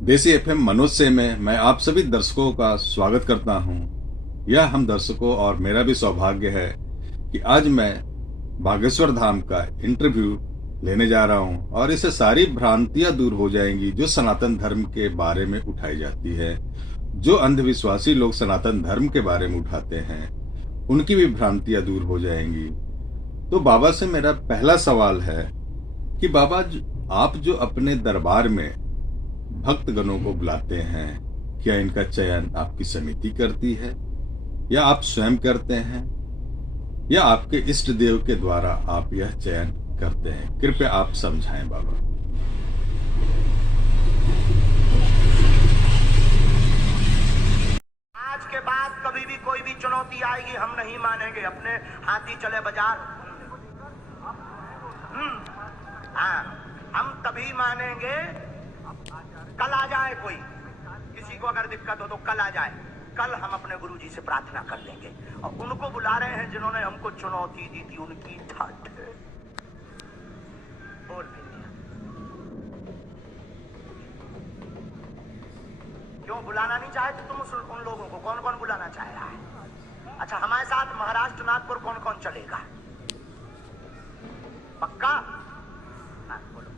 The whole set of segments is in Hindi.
देसी एफएम मनोज से मैं आप सभी दर्शकों का स्वागत करता हूं। यह हम दर्शकों और मेरा भी सौभाग्य है कि आज मैं बागेश्वर धाम का इंटरव्यू लेने जा रहा हूं और इससे सारी भ्रांतियां दूर हो जाएंगी जो सनातन धर्म के बारे में उठाई जाती है। जो अंधविश्वासी लोग सनातन धर्म के बारे में उठाते हैं उनकी भी भ्रांतियां दूर हो जाएंगी। तो बाबा से मेरा पहला सवाल है कि बाबा आप जो अपने दरबार में भक्तगणों को बुलाते हैं, क्या इनका चयन आपकी समिति करती है या आप स्वयं करते हैं या आपके इष्ट देव के द्वारा आप यह चयन करते हैं? कृपया आप समझाएं बाबा। आज के बाद कभी भी कोई भी चुनौती आएगी हम नहीं मानेंगे। अपने हाथी चले बाजार। हाँ, हम तभी मानेंगे कल आ जाए। कोई किसी को अगर दिक्कत हो तो कल आ जाए। कल हम अपने गुरुजी से प्रार्थना कर लेंगे और उनको बुला रहे हैं जिन्होंने हमको चुनौती दी थी, उनकी ठाठ बोल क्यों बुलाना नहीं चाहे? तो तुम उन लोगों को कौन कौन बुलाना चाह रहा है? अच्छा, हमारे साथ महाराष्ट्र नागपुर कौन कौन चलेगा? पक्का? बोलो।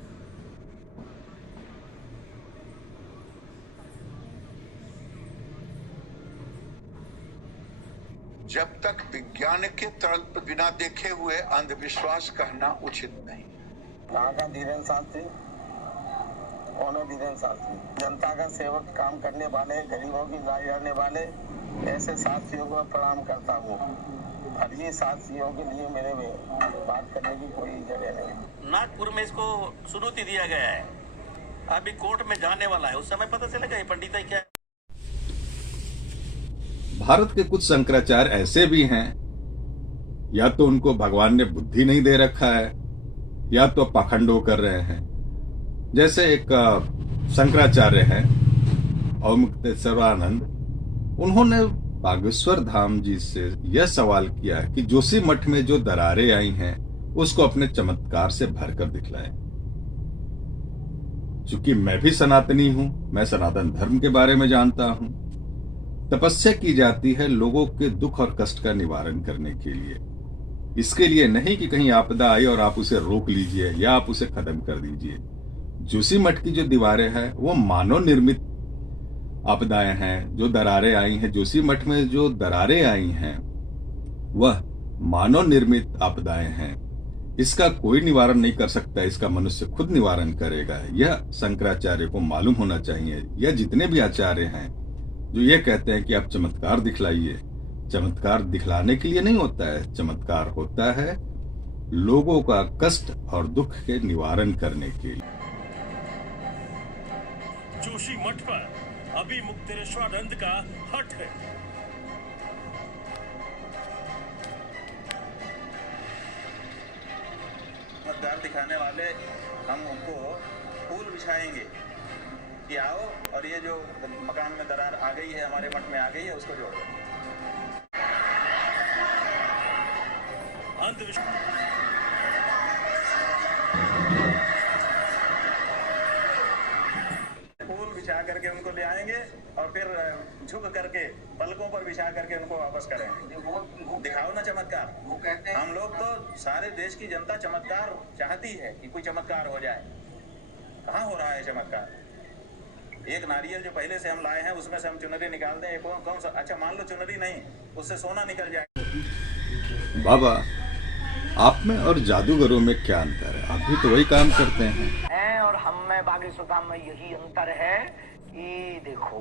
जब तक विज्ञान के तल पर बिना देखे हुए अंधविश्वास कहना उचित नहीं। कहाँ का धीरेन्द्र शास्त्री? कौन है धीरेन्द्र शास्त्री? जनता का सेवक काम करने वाले, गरीबों की लड़ाई लड़ने वाले ऐसे शास्त्रियों को प्रणाम करता हूँ। फर्जी शास्त्रियों के लिए मेरे में बात करने की कोई जगह नहीं। नागपुर में इसको चुनौती दिया गया है, अभी कोर्ट में जाने वाला है, उस समय पता चलेगा ये पंडित है क्या है। भारत के कुछ शंकराचार्य ऐसे भी हैं, या तो उनको भगवान ने बुद्धि नहीं दे रखा है या तो पाखंडो कर रहे हैं। जैसे एक शंकराचार्य हैं अवमुक्तेश्वरानंद, उन्होंने बागेश्वर धाम जी से यह सवाल किया कि जोशी मठ में जो दरारें आई हैं उसको अपने चमत्कार से भरकर दिखलाएं। चूंकि मैं भी सनातनी हूं, मैं सनातन धर्म के बारे में जानता हूं। तपस्या की जाती है लोगों के दुख और कष्ट का निवारण करने के लिए, इसके लिए नहीं कि कहीं आपदा आई और आप उसे रोक लीजिए या आप उसे खत्म कर दीजिए। जोशी मठ की जो दीवारें हैं वो मानव निर्मित आपदाएं हैं। जो दरारें आई हैं, जोशी मठ में जो दरारें आई हैं वह मानव निर्मित आपदाएं हैं। इसका कोई निवारण नहीं कर सकता, इसका मनुष्य खुद निवारण करेगा। यह शंकराचार्य को मालूम होना चाहिए। यह जितने भी आचार्य हैं जो ये कहते हैं कि आप चमत्कार दिखलाइए, चमत्कार दिखलाने के लिए नहीं होता है। चमत्कार होता है लोगों का कष्ट और दुख के निवारण करने के लिए। जोशी मठ पर अभी मुक्तेश्वरानंद का हट है। चमत्कार दिखाने वाले हम उनको फूल बिछाएंगे कि आओ और ये जो मकान में दरार आ गई है, हमारे मठ में आ गई है, उसको जोड़ दो। फूल बिछा करके उनको ले आएंगे और फिर झुक करके पलकों पर बिछा करके उनको वापस करेंगे। दिखाओ ना चमत्कार। वो कहते हैं हम लोग तो सारे देश की जनता चमत्कार चाहती है कि कोई चमत्कार हो जाए। कहाँ हो रहा है चमत्कार? एक नारियल जो पहले से हम लाए हैं उसमें से हम चुनरी निकाल दें, कौन सा? अच्छा, मान लो चुनरी नहीं, उससे सोना निकल जाए। बाबा, आप में और जादूगरों में क्या अंतर है? आप भी तो वही काम करते हैं। और हम में बागेश्वर धाम में यही अंतर है कि देखो,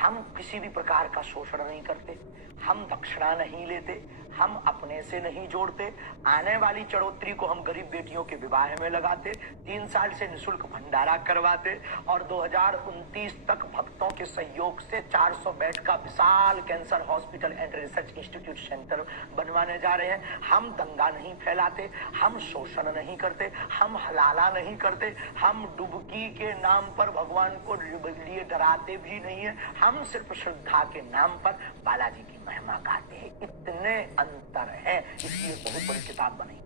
हम किसी भी प्रकार का शोषण नहीं करते, हम दक्षिणा नहीं लेते, हम अपने से नहीं जोड़ते। आने वाली चढ़ोतरी को हम गरीब बेटियों के विवाह में लगाते, 3 साल से निःशुल्क भंडारा करवाते और 2029 तक भक्तों के सहयोग से 400 बेड का विशाल cancer hospital and research institute centre बनवाने जा रहे हैं। हम दंगा नहीं फैलाते, हम शोषण नहीं करते, हम हलाला नहीं करते, हम डुबकी के नाम पर भगवान को लिए डराते भी नहीं है। हम सिर्फ श्रद्धा के नाम पर बालाजी की महिमा गाते हैं। इतने अंतर है, इसलिए बहुत बड़ी किताब बनेगी।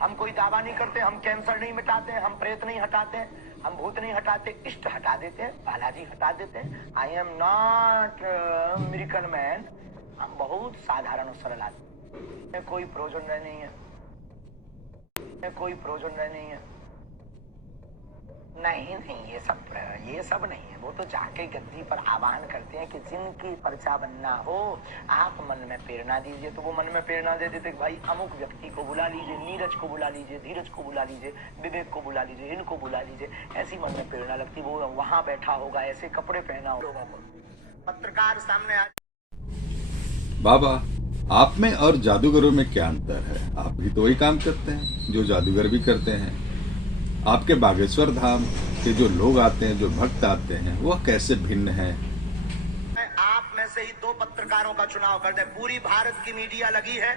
हम कोई दावा नहीं करते, हम कैंसर नहीं मिटाते, हम प्रेत नहीं हटाते, हम भूत नहीं हटाते, इष्ट हटा देते हैं, बालाजी हटा देते हैं। I am not miracle man. हम बहुत साधारण और सरल आदमी, कोई प्रयोजन नहीं है, कोई प्रयोजन नहीं है। नहीं नहीं, ये सब नहीं है। वो तो जाके गद्दी पर आह्वान करते हैं कि जिनकी पर्चा बनना हो आप मन में प्रेरणा दीजिए। तो वो मन में प्रेरणा दे देते कि भाई अमुक व्यक्ति को बुला लीजिए, नीरज को बुला लीजिए, धीरज को बुला लीजिए, विवेक को बुला लीजिए, इनको बुला लीजिए। ऐसी मन में प्रेरणा लगती, वो वहां बैठा होगा, ऐसे कपड़े पहना हो लोगों को। पत्रकार सामने आ बाबा, आप में और जादूगरों में क्या अंतर है? आप भी तो वही काम करते हैं जो जादूगर भी करते हैं। आपके बागेश्वर धाम के जो लोग आते हैं, जो भक्त आते हैं, वह कैसे भिन्न है? आप में से ही 2 पत्रकारों का चुनाव कर दे। पूरी भारत की मीडिया लगी है,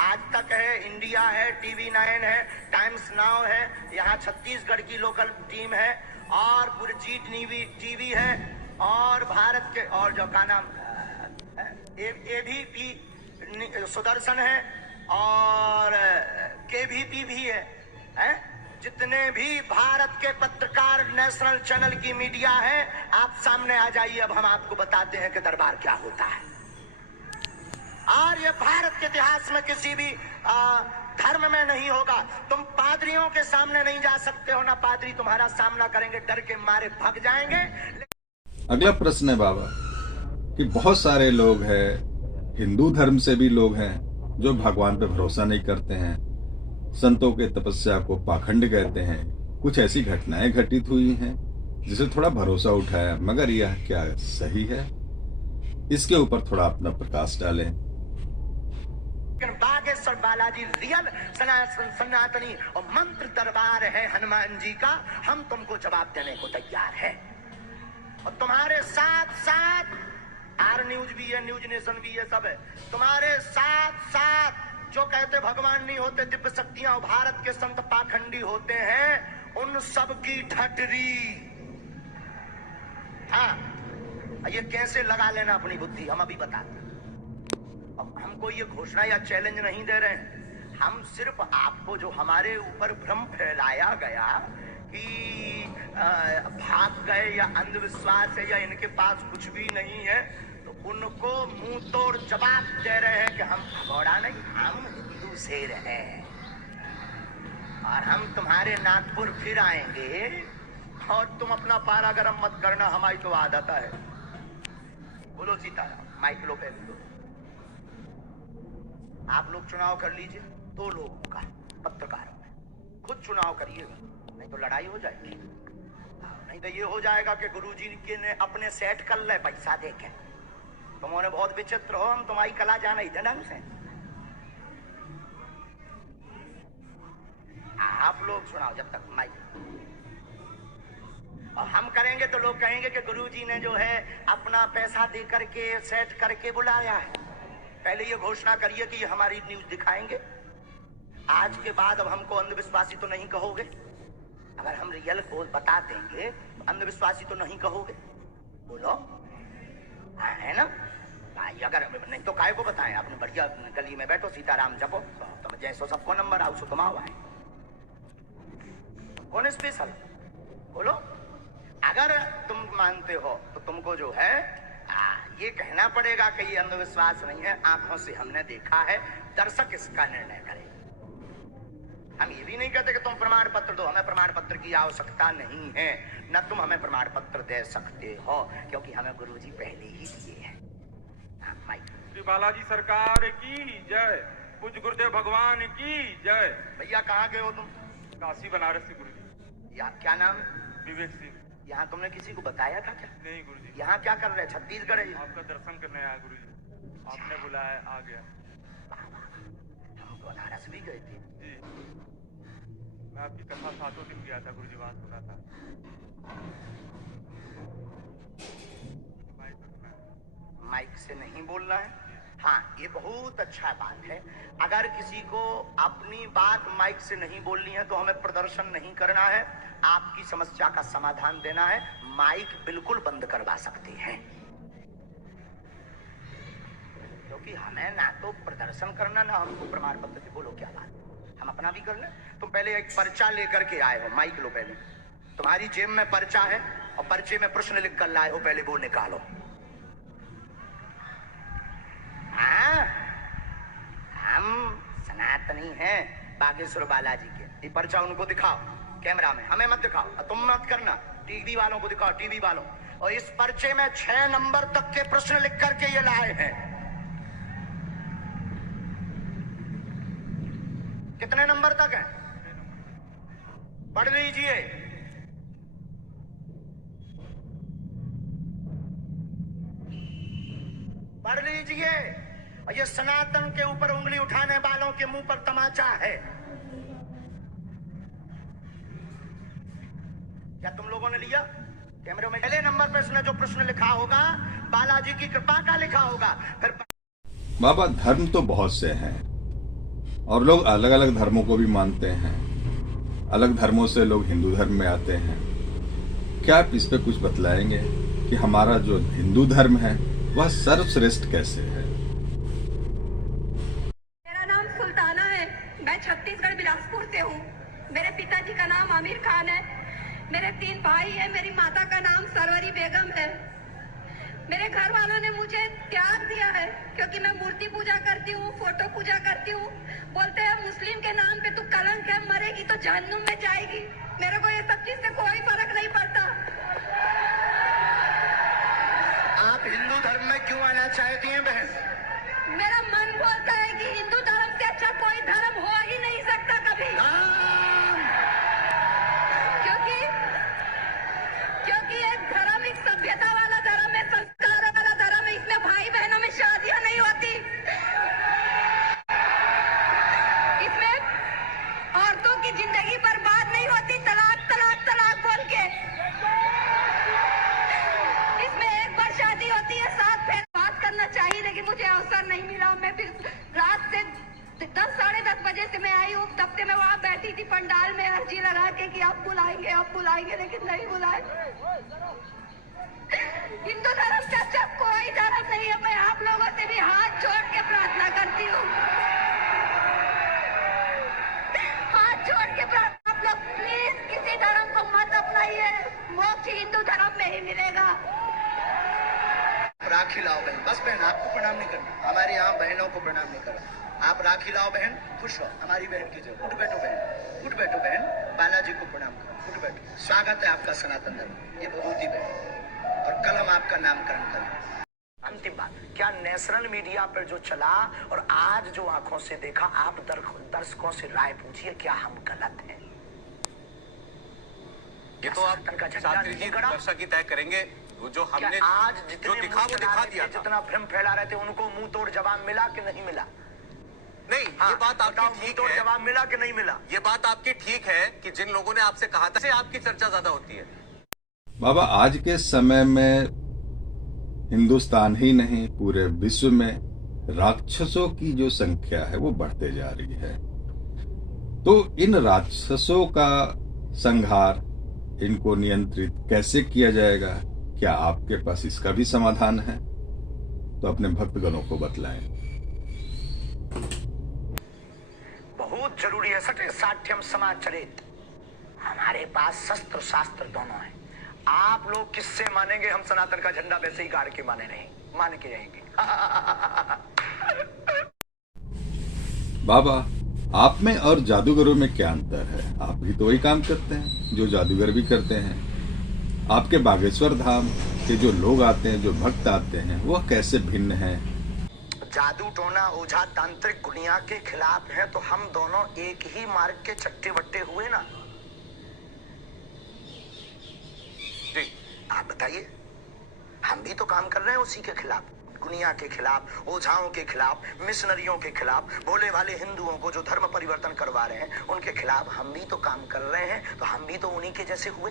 आज तक है, इंडिया है, टीवी 9 है, टाइम्स नाउ है, यहाँ छत्तीसगढ़ की लोकल टीम है, और पूरे जी टीवी है, और भारत के और जो का नाम एबीपी सुदर्शन है, और केवीपी भी है। जितने भी भारत के पत्रकार नेशनल चैनल की मीडिया है, आप सामने आ जाइए। अब हम आपको बताते हैं कि दरबार क्या होता है। और ये भारत के इतिहास में किसी भी धर्म में नहीं होगा। तुम पादरियों के सामने नहीं जा सकते हो, ना पादरी तुम्हारा सामना करेंगे, डर के मारे भाग जाएंगे। अगला प्रश्न है बाबा कि बहुत सारे लोग हैं, हिंदू धर्म से भी लोग हैं जो भगवान पे भरोसा नहीं करते हैं, संतों के तपस्या को पाखंड कहते हैं। कुछ ऐसी घटनाएं घटित हुई हैं जिसे थोड़ा भरोसा उठाया, मगर यह क्या सही है? इसके ऊपर थोड़ा अपना प्रकाश डालें। बागेश्वर बालाजी रियल सनातनी और मंत्र दरबार है हनुमान जी का। हम तुमको जवाब देने को तैयार है, और तुम्हारे साथ साथ आर न्यूज भी है, न्यूज नेशन भी है, सब है। तुम्हारे साथ साथ जो कहते भगवान नहीं होते, दिव्य शक्तियां भारत के संत पाखंडी होते हैं, उन सब की ठटरी। हाँ, ये कैसे लगा लेना अपनी बुद्धि, हम अभी बताते हैं। अब हमको ये घोषणा या चैलेंज नहीं दे रहे हैं, हम सिर्फ आपको जो हमारे ऊपर भ्रम फैलाया गया कि भाग गए या अंधविश्वास है या इनके पास कुछ भी नहीं है, तो उनको मुंह तोड़ जवाब दे रहे हैं कि हम भगोड़ा नहीं, हम हिंदू शेर हैं। और हम तुम्हारे नागपुर फिर आएंगे, और तुम अपना पारा गरम मत करना, हमारी तो आदत है। बोलो सीताराम। माइक लो पहले लो। आप लोग चुनाव कर लीजिए 2 लोगों का, पत्रकारों में खुद चुनाव करिएगा, नहीं तो लड़ाई हो जाएगी। नहीं तो ये हो जाएगा कि गुरुजी के ने अपने सेट कर ले पैसा देके। तुमने बहुत विचित्र हो, हम तुम्हारी कला जाना ही ढंग से। आप लोग सुनाओ जब तक माइक। और हम करेंगे तो लोग कहेंगे कि गुरुजी ने जो है अपना पैसा दे करके सेट करके बुलाया है। पहले ये घोषणा करिए कि ये हमारी न्यूज दिखाएंगे। आज के बाद अब हमको अंधविश्वासी तो नहीं कहोगे। अगर हम रियल को बता देंगे तो अंधविश्वासी तो नहीं कहोगे। बोलो, हाँ है ना भाई? अगर नहीं तो काय को बताएं, आपने बढ़िया गली में बैठो, सीताराम जपो, तो जैसो सबको नंबर आओ सो तुम आओ आए। कौन स्पेशल? बोलो। अगर तुम मानते हो तो तुमको जो है ये कहना पड़ेगा कि ये अंधविश्वास नहीं है, आंखों से हमने देखा है, दर्शक इसका निर्णय करें। हम ये भी नहीं कहते कि तुम प्रमाण पत्र दो, हमें प्रमाण पत्र की आवश्यकता नहीं है, न तुम हमें प्रमाण पत्र दे सकते हो, क्योंकि हमें गुरुजी पहले ही दिए हैं। श्री बालाजी सरकार की जय, पूज्य गुरुदेव भगवान की जय। भैया कहाँ गए हो तुम? काशी बनारस से गुरुजी। या क्या नाम? विवेक सिंह। यहाँ तुमने किसी को बताया था क्या? नहीं गुरुजी। यहाँ क्या कर रहे? छत्तीसगढ़ है। आपका दर्शन करने आया गुरुजी, आपने बुलाया, आ गया। हम बनारस भी गए थे जी, मैं आपकी कथा 7 दिन गया था गुरुजी, बात सुना था। माइक से नहीं बोलना है। हाँ, ये बहुत अच्छा बात है। अगर किसी को अपनी बात माइक से नहीं बोलनी है तो हमें प्रदर्शन नहीं करना है, आपकी समस्या का समाधान देना है। माइक बिल्कुल बंद करवा सकते हैं, क्योंकि हमें ना तो प्रदर्शन करना ना हमको प्रमाण पत्र से। बोलो क्या बात, हम अपना भी कर लें। तुम पहले एक पर्चा लेकर के आए हो, माइक लो पहले। तुम्हारी जेब में पर्चा है और पर्चे में प्रश्न लिख कर लाए हो, पहले वो निकालो। हाँ, हम सनातनी हैं बागेश्वर बालाजी के। ये पर्चा उनको दिखाओ कैमरा में, हमें मत दिखाओ, तुम मत करना, टीवी वालों को दिखाओ, टीवी वालों। और इस पर्चे में 6 नंबर तक के प्रश्न लिख करके ये लाए हैं। कितने नंबर तक हैं? पढ़ लीजिए। पढ़ लीजिए। और ये सनातन के ऊपर उंगली उठाने वालों के मुंह पर तमाचा है। क्या तुम लोगों ने लिया? कैमरे में पहले नंबर पर इसमें जो प्रश्न लिखा होगा बालाजी की कृपा का लिखा होगा। फिर बाबा, धर्म तो बहुत से हैं और लोग अलग अलग धर्मों को भी मानते हैं। अलग धर्मों से लोग हिंदू धर्म में आते हैं। क्या आप इस पे कुछ बतलाएंगे कि हमारा जो हिंदू धर्म है वह सर्वश्रेष्ठ कैसे है? मेरा नाम सुल्ताना है। मैं छत्तीसगढ़ बिलासपुर से हूँ। मेरे पिताजी का नाम आमिर खान है। मेरे 3 भाई हैं। मेरी माता का नाम सरवरी बेगम है। मेरे घर वालों ने मुझे त्याग दिया है क्योंकि मैं मूर्ति पूजा करती हूँ, फोटो पूजा करती हूँ। बोलते हैं मुस्लिम के नाम पे तू कलंक है, मरेगी तो जहन्नुम में जाएगी। मेरे को ये सब चीज से कोई फर्क नहीं पड़ता। आप हिंदू धर्म में क्यों आना चाहती हैं बहन? मेरा मन बोलता है कि हिंदू धर्म से अच्छा कोई धर्म हो ही नहीं सकता कभी। क्योंकि एक धर्म एक सभ्यता वाला धर्म है, संस्कार वाला धर्म है। इसमें भाई बहनों में शादियां नहीं होती। इसमें औरतों की जिंदगी बर्बाद नहीं होती तलाक तलाक तलाक बोल के। इसमें एक बार शादी होती है, 7 फेर बात करना चाहिए, लेकिन मुझे अवसर नहीं मिला। मैं फिर रात से 10 साढ़े 10 बजे से मैं आई हूँ। तब से मैं वहाँ बैठी थी पंडाल में अर्जी लगा के कि आप बुलाएंगे, लेकिन नहीं बुलाए। हिंदू धर्म से अच्छा कोई धर्म नहीं है। मैं आप लोगों से भी हाथ जोड़ के प्रार्थना करती हूँ, हाथ जोड़ के प्रार्थना। आप लोग प्लीज किसी धर्म को मत अपनाइए। मोक्ष हिंदू धर्म में ही मिलेगा। राखी लाओ बहन। बस बहन, आपको प्रणाम नहीं करना, हमारे यहाँ बहनों को प्रणाम नहीं करना। आप राखी लाओ बहन, खुश हो हमारी बहन की जय। उठ बैठो बहन, उठ बैठो बहन, बालाजी को प्रणाम करो। उठ बैठो। स्वागत है आपका सनातन धर्म। ये विभूति बहन, और कल हम आपका नामकरण करें। अंतिम बात, क्या नेशनल मीडिया पर जो चला और आज जो आंखों से देखा, आप दर्शकों से राय पूछिए, क्या हम गलत हैं? ये तो आप दर्शक ही तय करेंगे। जो हमने आज जो दिखा वो दिखा दिया, जितना भ्रम फैला रहे थे उनको मुंह तोड़ जवाब मिला कि नहीं मिला? नहीं, ये बात आपकी ठीक है। जवाब मिला कि नहीं मिला? ये बात आपकी ठीक है कि जिन लोगों ने आपसे कहा था, से आपकी चर्चा ज्यादा होती है। बाबा, आज के समय में हिंदुस्तान ही नहीं पूरे विश्व में राक्षसों की जो संख्या है वो बढ़ते जा रही है। तो इन राक्षसों का संहार, इनको नियंत्रित कैसे किया जाएगा? क्या आपके पास इसका भी समाधान है? तो अपने भक्तगणों को बतलाएं। बहुत जरूरी है। सटे साठ्यम समाचरित। हमारे पास शस्त्र शास्त्र दोनों है। आप लोग किससे मानेंगे? हम सनातन का झंडा वैसे ही गाड़ के मान के रहेंगे। बाबा, आप में और जादूगरों में क्या अंतर है? आप भी तो वही काम करते हैं जो जादूगर भी करते हैं। आपके बागेश्वर धाम के जो लोग आते हैं, जो भक्त आते हैं, वह कैसे भिन्न हैं? जादू टोना ओझा तांत्रिक दुनिया के खिलाफ है, तो हम दोनों एक ही मार्ग के चट्टे बट्टे हुए ना। जी, आप बताइए। हम भी तो काम कर रहे हैं उसी के खिलाफ, दुनिया के खिलाफ, ओझाओं के खिलाफ, मिशनरियों के खिलाफ, भोले वाले हिंदुओं को जो धर्म परिवर्तन करवा रहे हैं उनके खिलाफ हम भी तो काम कर रहे हैं। तो हम भी तो उन्हीं के जैसे हुए।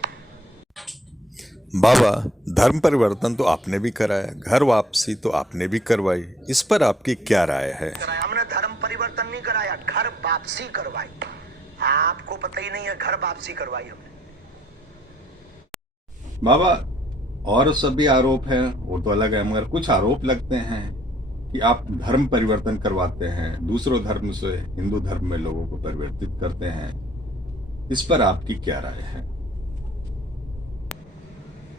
बाबा, धर्म परिवर्तन तो आपने भी कराया, घर वापसी तो आपने भी करवाई, इस पर आपकी क्या राय है? हमने धर्म परिवर्तन नहीं कराया, घर वापसी करवाई। आपको पता ही नहीं है, घर वापसी करवाई हमने। बाबा, और सब भी आरोप हैं, वो तो अलग है, मगर कुछ आरोप लगते हैं कि आप धर्म परिवर्तन करवाते हैं, दूसरों धर्म से हिंदू धर्म में लोगों को परिवर्तित करते हैं। इस पर आपकी क्या राय है?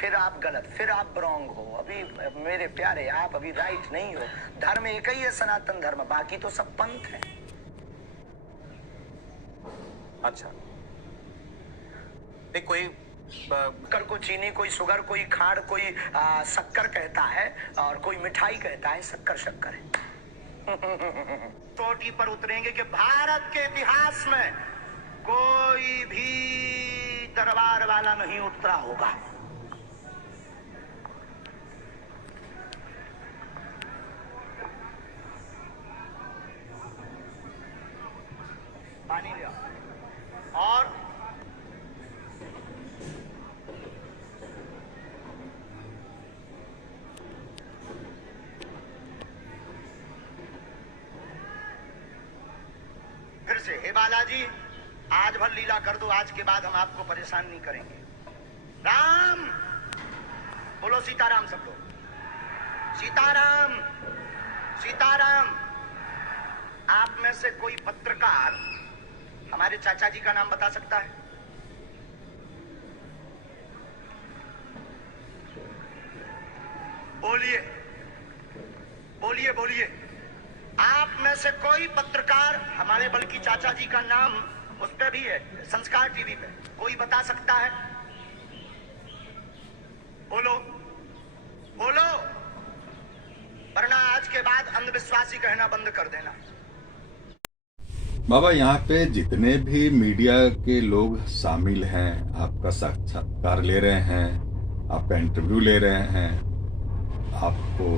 फिर आप गलत, फिर आप रॉन्ग हो। अभी मेरे प्यारे, आप अभी राइट नहीं हो। धर्म एक ही है, सनातन धर्म, बाकी तो सब पंथ है। अच्छा, नहीं कोई शक्कर को चीनी, कोई शुगर, कोई खाड़, कोई शक्कर कहता है, और कोई मिठाई कहता है शक्कर शक्कर है। चोटी पर उतरेंगे कि भारत के इतिहास में कोई भी दरबार वाला नहीं उतरा होगा। पानी लिया। और फिर से, हे बालाजी, आज भर लीला कर दो, आज के बाद हम आपको परेशान नहीं करेंगे। राम बोलो, सीताराम सब लोग, सीताराम सीताराम। आप में से कोई पत्रकार हमारे चाचा जी का नाम बता सकता है? बोलिए बोलिए बोलिए। आप में से कोई पत्रकार हमारे बल्कि चाचा जी का नाम उस पे भी है, संस्कार टीवी पे, कोई बता सकता है? बोलो बोलो, वरना आज के बाद अंधविश्वासी कहना बंद कर देना। बाबा, यहाँ पे जितने भी मीडिया के लोग शामिल हैं, आपका साक्षात्कार ले रहे हैं, आपका इंटरव्यू ले रहे हैं, आपको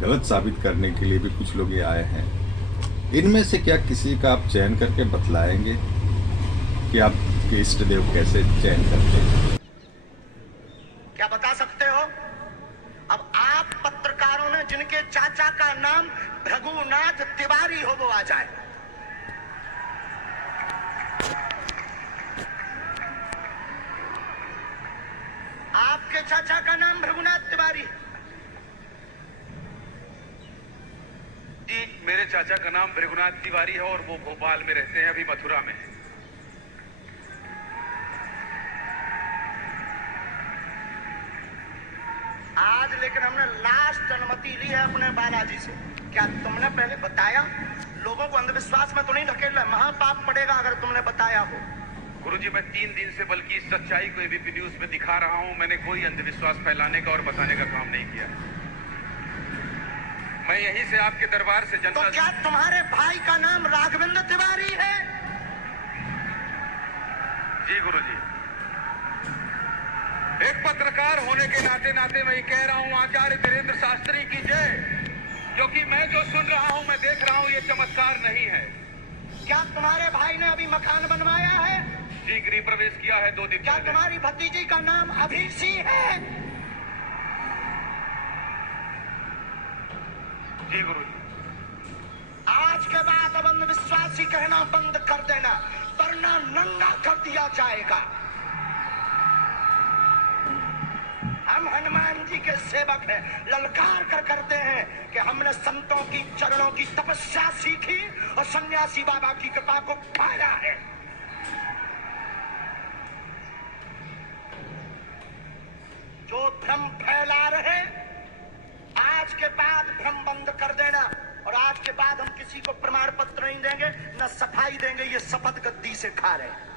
गलत साबित करने के लिए भी कुछ लोग ये आए हैं, इनमें से क्या किसी का आप चयन करके बतलाएंगे कि आपके इष्ट देव कैसे चयन करते हैं? क्या बता सकते हो? अब आप पत्रकारों ने जिनके चाचा का नाम भृगुनाथ तिवारी हो, वो आ जाए। आपके चाचा का नाम भृगुनाथ तिवारी? जी, मेरे चाचा का नाम भृगुनाथ तिवारी है और वो भोपाल में रहते हैं, अभी मथुरा में है। आज लेकिन हमने लास्ट अनुमति ली है अपने बालाजी से। क्या तुमने पहले बताया? लोगों को अंधविश्वास में तो नहीं ढकेलना, महापाप पड़ेगा अगर तुमने बताया हो। गुरुजी, मैं 3 दिन से बल्कि इस सच्चाई को एबीपी न्यूज में दिखा रहा हूं। मैंने कोई अंधविश्वास फैलाने का और बताने का काम नहीं किया। मैं यहीं से आपके दरबार से जनता। तो क्या तुम्हारे भाई का नाम राघवेंद्र तिवारी है? जी गुरुजी, एक पत्रकार होने के नाते नाते मैं ये कह रहा हूं, आचार्य वीरेंद्र शास्त्री की जय, क्योंकि मैं जो सुन रहा हूं, मैं देख रहा हूं, ये चमत्कार नहीं है। क्या तुम्हारे भाई ने अभी मकान बनवाया है? जी, गृह प्रवेश किया है 2 दिन क्या पहले। तुम्हारी भतीजी का नाम अभिषी है? जी गुरुजी। आज के बाद अब अंधविश्वासी कहना बंद कर देना, वरना नंगा कर दिया जाएगा। हम हनुमान जी के सेवक हैं, ललकार कर करते हैं कि हमने संतों की चरणों की तपस्या सीखी और सन्यासी बाबा की कृपा को पाया है। जो भ्रम फैला रहे, आज के बाद भ्रम बंद कर देना। और आज के बाद हम किसी को प्रमाण पत्र नहीं देंगे, न सफाई देंगे, ये शपथ गद्दी से खा रहे हैं।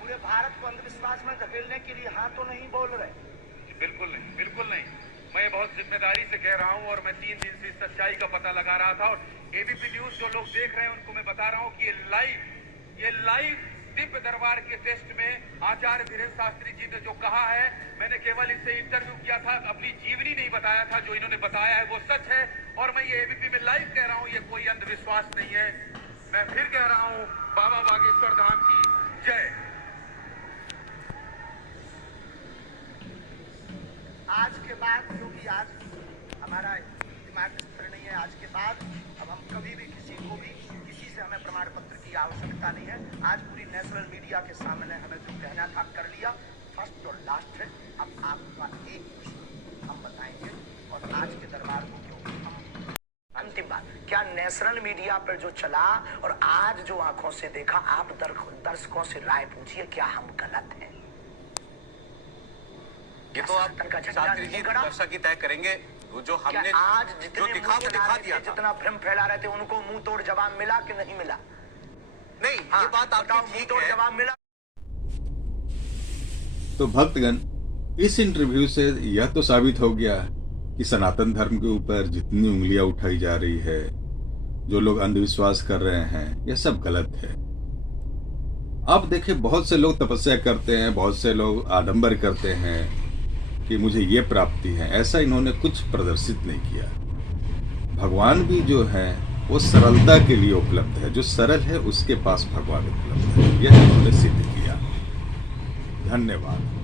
पूरे भारत को अंधविश्वास में धकेलने के लिए हाँ तो नहीं बोल रहे। बिल्कुल नहीं, बिल्कुल नहीं। मैं बहुत जिम्मेदारी से कह रहा हूं और मैं 3 दिन से इस सच्चाई का पता लगा रहा था। और एबीपी न्यूज जो लोग देख रहे हैं उनको मैं बता रहा हूं कि ये लाइव दिव्य दरबार के टेस्ट में आचार्य वीरेंद्र शास्त्री जी ने जो कहा है, मैंने केवल इनसे इंटरव्यू किया था, अपनी जीवनी नहीं बताया था। जो इन्होंने बताया है वो सच है और मैं ये एबीपी में लाइव कह रहा हूं, ये कोई अंधविश्वास नहीं है। मैं फिर कह रहा हूं, बाबा बागेश्वर धाम की जय। आज के बाद, क्योंकि आज हमारा दिमाग स्थिर नहीं है, आज के बाद अब हम कभी भी किसी से हमें प्रमाण पत्र की आवश्यकता नहीं है। आज पूरी नेशनल मीडिया के सामने हमें जो कहना था कर लिया, फर्स्ट और लास्ट है। अब आपका एक नेशनल मीडिया पर जो चला और आज जो आंखों से देखा, आप दर्शकों से राय पूछिए क्या हम गलत हैं? ये तो आप शास्त्री जी दर्शक ही तय करेंगे। जो हमने आज जो जितने दिखा वो दिखा दिया था। जितना भ्रम फैला रहे थे उनको मुंह तोड़ जवाब मिला कि नहीं मिला? नहीं, ये बात आपकी ठीक है। जवाब मिला। तो भक्तगण, इस इंटरव्यू से यह तो साबित हो गया कि सनातन धर्म के ऊपर जितनी उंगलियां उठाई जा रही है, जो लोग अंधविश्वास कर रहे हैं, यह सब गलत है। अब देखिए, बहुत से लोग तपस्या करते हैं, बहुत से लोग आडंबर करते हैं कि मुझे ये प्राप्ति है। ऐसा इन्होंने कुछ प्रदर्शित नहीं किया। भगवान भी जो है वो सरलता के लिए उपलब्ध है। जो सरल है उसके पास भगवान उपलब्ध है। यह इन्होंने सिद्ध किया। धन्यवाद।